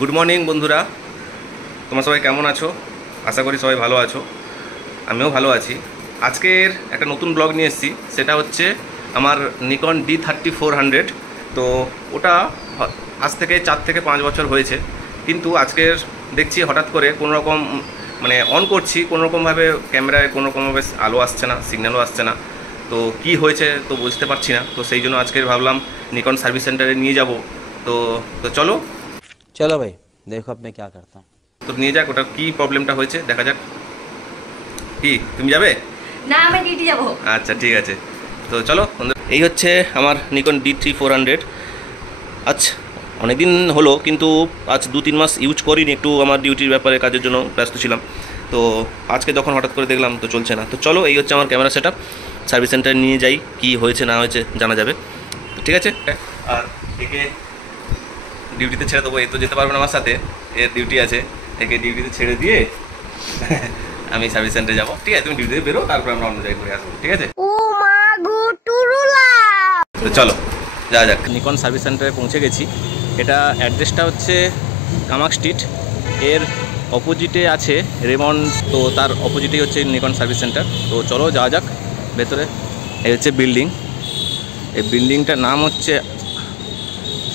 Good morning বন্ধুরা, তোমরা সবাই কেমন আছো? আশা করি সবাই ভালো আছো, আমিও ভালো আছি। আজকের একটা নতুন ব্লগ নিয়ে এসেছি, সেটা হচ্ছে আমার নিকন D3400। তো ওটা আজ থেকে 4 থেকে 5 বছর হয়েছে, কিন্তু আজকের দেখছি হঠাৎ করে কোনো রকম মানে অন করছি, কোনো রকমভাবে ক্যামেরায় কোনো রকমভাবে আলো আসছে না, সিগন্যালও আসছে না। তো কি হয়েছে তো বুঝতে পারছি না। তো সেই জন্য আজকে ভাবলাম নিকন সার্ভিস সেন্টারে নিয়ে যাব। তো তো চলো चलो भाई देखो अब मैं क्या करता हूँ। তো নিয়ে যাক, ওটা কি প্রবলেমটা হয়েছে দেখা যাক। কি তুমি যাবে? না, আমি ডিউটি যাব। আচ্ছা ঠিক আছে, তো চলো। এই হচ্ছে আমার নিকন D3400। আচ্ছা, অনেকদিন হলো, কিন্তু আজ 2-3 মাস ইউজ করিনি, একটু আমার ডিউটির ব্যাপারে কাজের জন্য ব্যস্ত ছিলাম। তো আজকে যখন হঠাৎ করে দেখলাম তো চলছে না। তো চলো, এই হচ্ছে আমার ক্যামেরা সেটআপ, সার্ভিস সেন্টারে নিয়ে যাই, কি হয়েছে না হয়েছে জানা যাবে। তো ঠিক আছে, আর একে ডিউটিতে ছেড়ে দেবো। এই তো যেতে পারবে না আমার সাথে, এর ডিউটি আছে। একে ডিউটিতে ছেড়ে দিয়ে আমি সার্ভিস সেন্টারে যাবো। ঠিক আছে, তুমি ডিউটিতে বেরো, তারপর আমরা অন্য জায়গায় ঘুরে আসবো। ঠিক আছে, ও মা গো টুরুলা। তো চলো যাওয়া যাক। নিকন সার্ভিস সেন্টারে পৌঁছে গেছি। এটা অ্যাড্রেসটা হচ্ছে কামাক স্ট্রিট, এর অপোজিটে আছে রেমন্ড। তো তার অপোজিটেই হচ্ছে নিকন সার্ভিস সেন্টার। তো চলো যাওয়া যাক ভেতরে। এই হচ্ছে বিল্ডিং, এই বিল্ডিংটার নাম হচ্ছে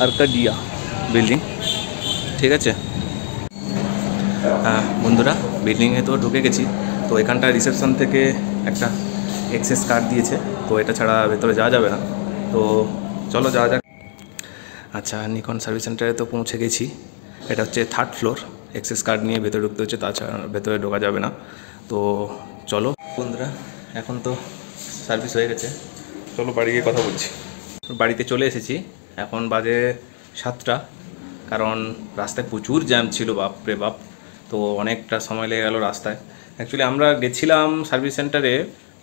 আর্কাডিয়া বিল্ডিং। ঠিক আছে, হ্যাঁ বন্ধুরা, বিল্ডিংয়ে তো ঢুকে গেছি। তো এখানটা রিসেপশন থেকে একটা এক্সেস কার্ড দিয়েছে, তো এটা ছাড়া ভেতরে যাওয়া যাবে না। তো চলো যাওয়া যাক। আচ্ছা, নিকন সার্ভিস সেন্টারে তো পৌঁছে গেছি। এটা হচ্ছে 3rd ফ্লোর। এক্সেস কার্ড নিয়ে ভেতরে ঢুকতে হচ্ছে, তাছাড়া ভেতরে ঢোকা যাবে না। তো চলো বন্ধুরা, এখন তো সার্ভিস হয়ে গেছে, চলো বাড়ি গিয়ে কথা বলছি। বাড়িতে চলে এসেছি, এখন বাজে 7টা। কারণ রাস্তায় প্রচুর জ্যাম ছিল, বাপরে বাপ। তো অনেকটা সময় লেগে গেল রাস্তায়। অ্যাকচুয়ালি আমরা গেছিলাম সার্ভিস সেন্টারে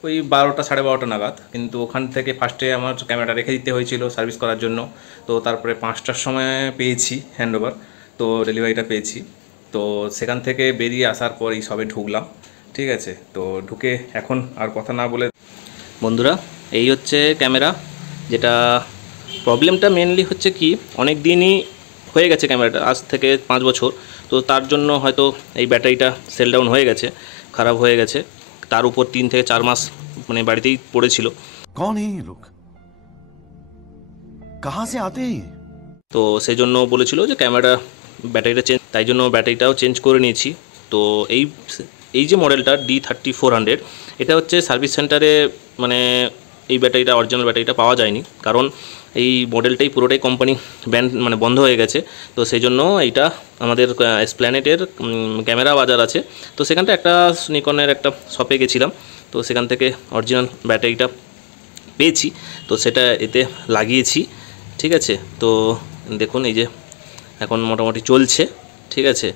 ওই 12টা 12:30 নাগাদ, কিন্তু ওখান থেকে ফার্স্টে আমার ক্যামেরাটা রেখে দিতে হয়েছিল সার্ভিস করার জন্য। তো তারপরে 5টার সময় পেয়েছি হ্যান্ডওভার, তো ডেলিভারিটা পেয়েছি। তো সেখান থেকে বেরিয়ে আসার পর এই সবে ঢুকলাম। ঠিক আছে, তো ঢুকে এখন আর কথা না বলে, বন্ধুরা এই হচ্ছে ক্যামেরা। যেটা প্রবলেমটা মেনলি হচ্ছে কি, অনেক দিনই হয়ে গেছে ক্যামেরাটা, আজ থেকে 5 বছর। তো তার জন্য হয়তো এই ব্যাটারিটা সেল ডাউন হয়ে গেছে, খারাপ হয়ে গেছে। তার উপর 3 থেকে 4 মাস মানে বাড়িতেই পড়েছিল। कौन है ये लोग? कहाँ से आते हैं ये? তো সেই জন্য বলেছিল যে ক্যামেরা ব্যাটারিটা চেঞ্জ, তাই জন্য ব্যাটারিটাও চেঞ্জ করে নিয়েছি। তো এই এই যে মডেলটা D3400, এটা হচ্ছে সার্ভিস সেন্টারে মানে এই ব্যাটারিটা, অরিজিনাল ব্যাটারিটা পাওয়া যায়নি, কারণ এই মডেলটাই পুরোটাই কোম্পানি ব্যান্ড মানে বন্ধ হয়ে গেছে। তো সেই জন্য এইটা আমাদের এসপ্ল্যানেডের ক্যামেরা বাজার আছে, তো সেখানটা একটা নিকনের একটা শপে গেছিলাম। তো সেখান থেকে অরিজিনাল ব্যাটারিটা পেয়েছি, তো সেটা এতে লাগিয়েছি। ঠিক আছে, তো দেখুন এই যে এখন মোটামুটি চলছে। ঠিক আছে,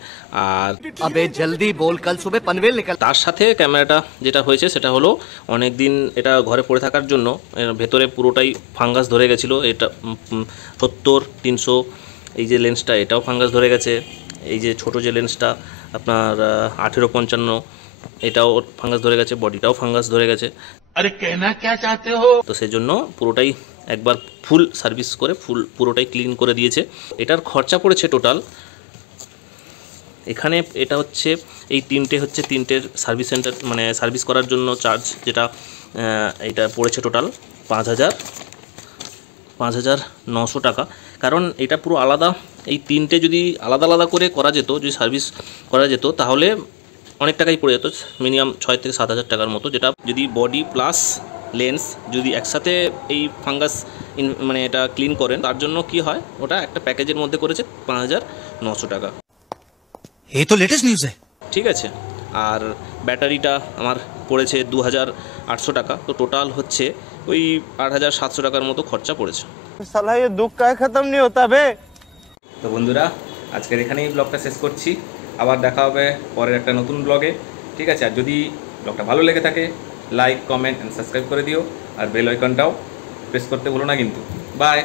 আর अबे जल्दी बोल, कल सुबह पनवेल निकल। তার সাথে ক্যামেরাটা যেটা হয়েছে সেটা হলো, অনেক দিন এটা ঘরে পড়ে থাকার জন্য এর ভেতরে পুরোটাই ফাঙ্গাস ধরে গেছিলো। এটা 70-300 এই যে লেন্সটা, এটাও ফাঙ্গাস ধরে গেছে। এই যে ছোট যে লেন্সটা আপনার 18-55, এটাও ফাঙ্গাস ধরে গেছে, বডিটাও ফাঙ্গাস ধরে গেছে। अरे कहना क्या चाहते हो? তো সেই জন্য পুরোটাই একবার ফুল সার্ভিস করে পুরোটাই ক্লিন করে দিয়েছে। এটার খরচা পড়েছে টোটাল এখানে, এটা হচ্ছে এই তিনটের সার্ভিস সেন্টার মানে সার্ভিস করার জন্য চার্জ, যেটা এটা পড়েছে টোটাল 5,900 টাকা। কারণ এটা পুরো আলাদা, এই তিনটে যদি আলাদা আলাদা করে করা যেত, যদি সার্ভিস করা যেত, তাহলে অনেক টাকাই পড়ে যেত, মিনিমাম 6 থেকে 7,000 টাকার মতো। যেটা যদি বডি প্লাস লেন্স যদি একসাথে এই ফাঙ্গাস মানে এটা ক্লিন করেন, তার জন্য কি হয়, ওটা একটা প্যাকেজের মধ্যে করেছে 5,900 টাকা। ये तो लेटेस्ट न्यूज़ है। ঠিক আছে, আর ব্যাটারিটা আমার পড়েছে 2,800 টাকা। তো টোটাল হচ্ছে ওই 8,700 টাকার মতো খরচা পড়েছে। साला ये दुख का खत्म नहीं होता बे। তো বন্ধুরা, আজকের এখানেই ব্লগটা শেষ করছি। আবার দেখা হবে পরের একটা নতুন ব্লগে। ঠিক আছে, আর যদি ব্লগটা ভালো লেগে থাকে, লাইক, কমেন্ট অ্যান্ড সাবস্ক্রাইব করে দিও, আর বেল আইকনটাও প্রেস করতে ভুলো না কিন্তু। বাই।